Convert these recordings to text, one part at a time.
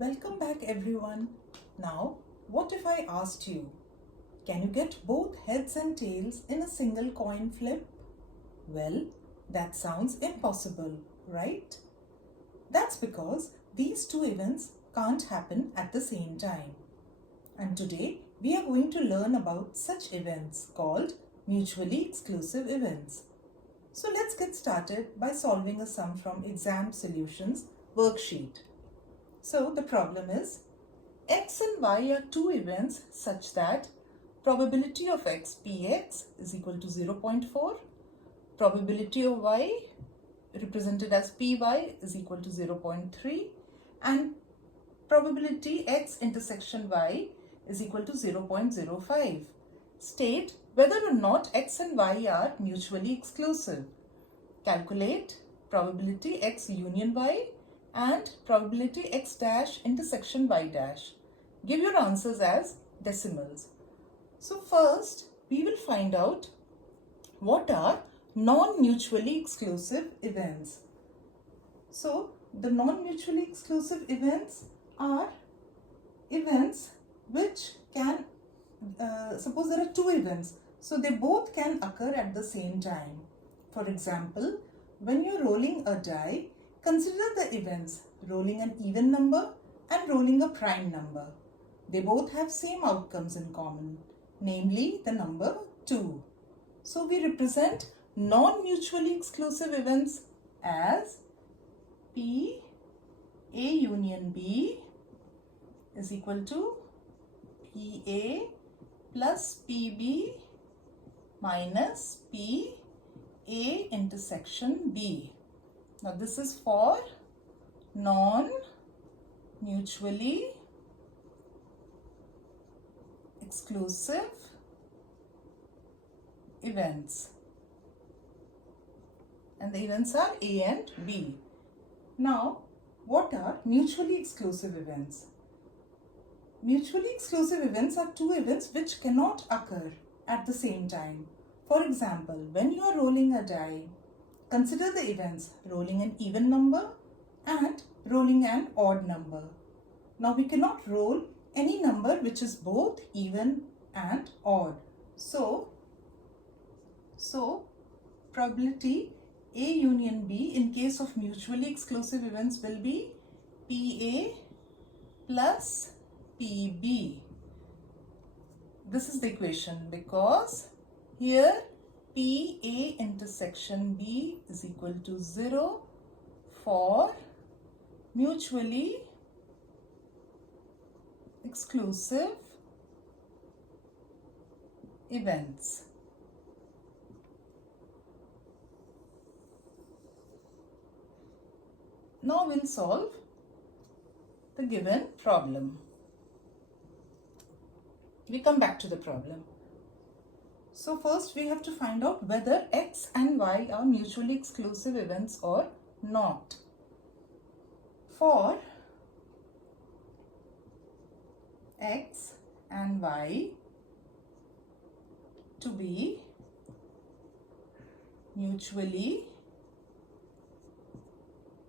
Welcome back everyone. Now, what if I asked you, can you get both heads and tails in a single coin flip? Well, that sounds impossible, right? That's because these two events can't happen at the same time. And today, we are going to learn about such events called mutually exclusive events. So let's get started by solving a sum from Exam Solutions worksheet. So the problem is, x and y are two events such that probability of x px is equal to 0.4, probability of y represented as py is equal to 0.3, and probability x intersection y is equal to 0.05. State whether or not x and y are mutually exclusive. Calculate probability x union y and probability x dash intersection y dash. Give your answers as decimals. So first, we will find out what are non-mutually exclusive events. So the non-mutually exclusive events are events which can, suppose there are two events, so they both can occur at the same time. For example, when you're rolling a die, consider the events rolling an even number and rolling a prime number. They both have same outcomes in common, namely the number 2. So we represent non-mutually exclusive events as P A union B is equal to PA plus PB minus PA intersection B. Now this is for non-mutually exclusive events, and the events are A and B. Now, what are mutually exclusive events? Mutually exclusive events are two events which cannot occur at the same time. For example, when you are rolling a die, consider the events rolling an even number and rolling an odd number. Now we cannot roll any number which is both even and odd. So probability A union B in case of mutually exclusive events will be PA plus PB. This is the equation because here PA intersection B is equal to 0 for mutually exclusive events. Now we'll solve the given problem. We come back to the problem. So first we have to find out whether x and y are mutually exclusive events or not. For x and y to be mutually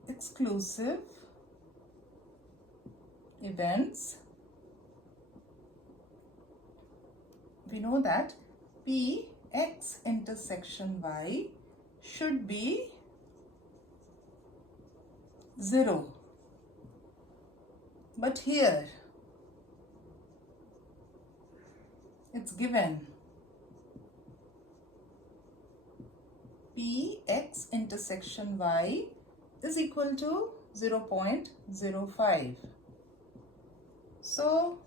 exclusive events, we know that Px intersection y should be 0. But here it's given Px intersection y is equal to 0.05. So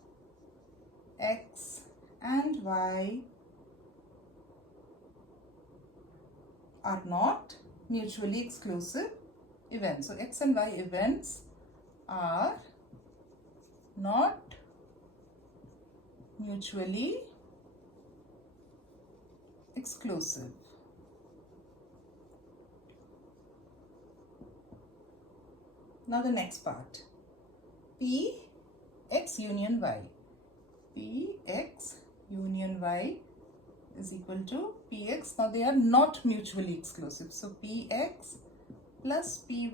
x and y are not mutually exclusive events. So x and y events are not mutually exclusive. Now the next part, P x union y. P x union y is equal to Px. Now they are not mutually exclusive. So Px plus Py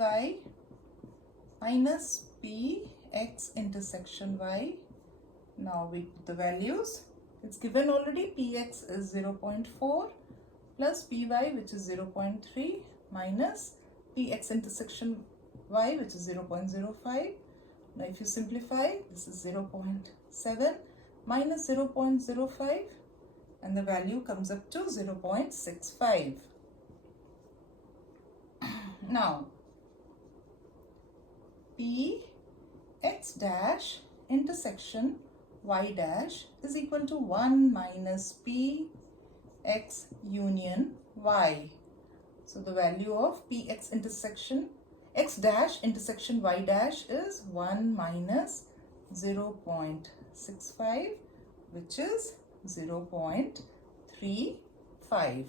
minus X intersection Y. Now we put the values. It's given already. Px is 0.4 plus Py, which is 0.3, minus Px intersection Y, which is 0.05. Now if you simplify, this is 0.7 minus 0.05, and the value comes up to 0.65. Now Px dash intersection Y dash is equal to 1 minus Px union Y. So the value of Px intersection X dash intersection Y dash is 1 minus 0.65, which is 0.35.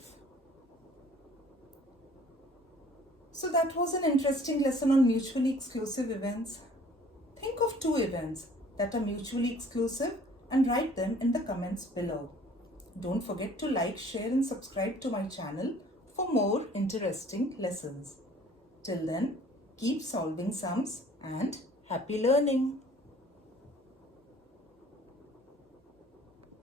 So that was an interesting lesson on mutually exclusive events. Think of two events that are mutually exclusive and write them in the comments below. Don't forget to like, share and subscribe to my channel for more interesting lessons. Till then, keep solving sums and happy learning.